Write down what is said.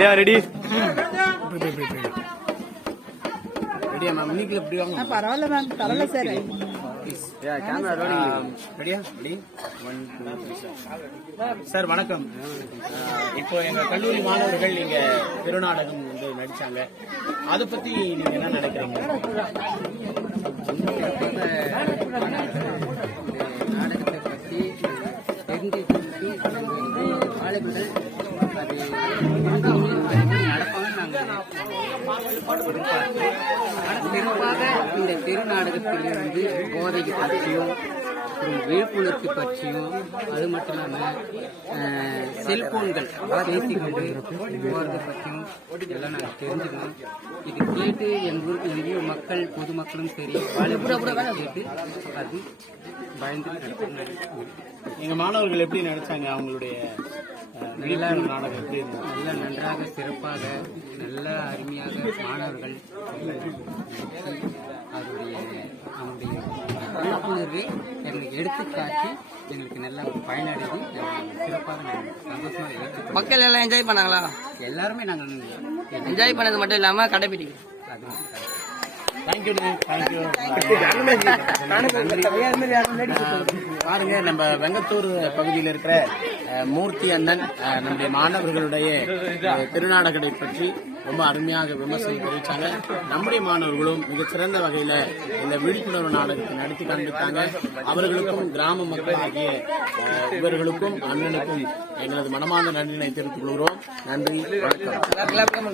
ஐயா ரெடி? ரெடியா மேம்? இன்னைக்கு எப்படி வாங்க? பரவாயில்ல மேம், பரவாயில்ல சார். கேமரா ரெடியா? ரெடி 1 2 3 சார் வணக்கம். இப்போ எங்க கல்லூரி மாணவர்கள் இங்க திருநாடகம் வந்து நடிச்சாங்க. அதை பத்தி நீங்க என்ன நினைக்கிறீங்க? நாடகத்தை பற்றி தெரிஞ்சுக்கிட்டு ஆளுகள் அது நடப்பாங்க. சிறப்பாக இந்த திருநாடகத்திலிருந்து போதைக்கு பற்றியும் விழிப்புணர்வு பற்றியும் அது மட்டும் இல்லாமல் செல்போன்கள் பேசிக்கொண்டு போகிறத பற்றியும் எல்லாம் நாங்கள் தெரிஞ்சுக்கணும். இது கேட்டு எங்கள் ஊருக்கு நிறைய மக்கள் பொதுமக்களும் சரி கேட்டு அது பயந்து நடக்கும். எங்க மாணவர்கள் எப்படி நினைச்சாங்க? அவங்களுடைய நாடகம் எப்படி இருந்தது? நல்ல நன்றாக சிறப்பாக நல்ல அருமையாக மாணவர்கள் அவருடைய விழிப்புணர்வை எங்களுக்கு எடுத்துக்காட்டி எங்களுக்கு நல்ல ஒரு பயனடைந்து சிறப்பாக சந்தோஷமாக மக்கள் எல்லாம் என்ஜாய் பண்ணாங்களா? எல்லாருமே நாங்கள் என்ஜாய் பண்ணது மட்டும் இல்லாம கடைபிடிக்கிறோம். Thank you thank you. பாருங்க, நம்ம வெங்கத்தூர் பகுதியில் இருக்கிற மூர்த்தி அண்ணன் நம்முடைய மாணவர்களுடைய திருநாடகத்தை பற்றி ரொம்ப அருமையாக விமர்சனம் தெரிவித்தாங்க. நம்முடைய மாணவர்களும் மிகச்சிறந்த வகையில் இந்த விழிப்புணர்வு நாடகத்தை நடத்தி காண்பித்தாங்க. அவர்களுக்கும் கிராம மக்கள் ஆகிய இவர்களுக்கும் அண்ணனுக்கும் எங்களது மனமார்ந்த நன்றினை தெரிவித்துக் கொள்கிறோம். நன்றி, வணக்கம்.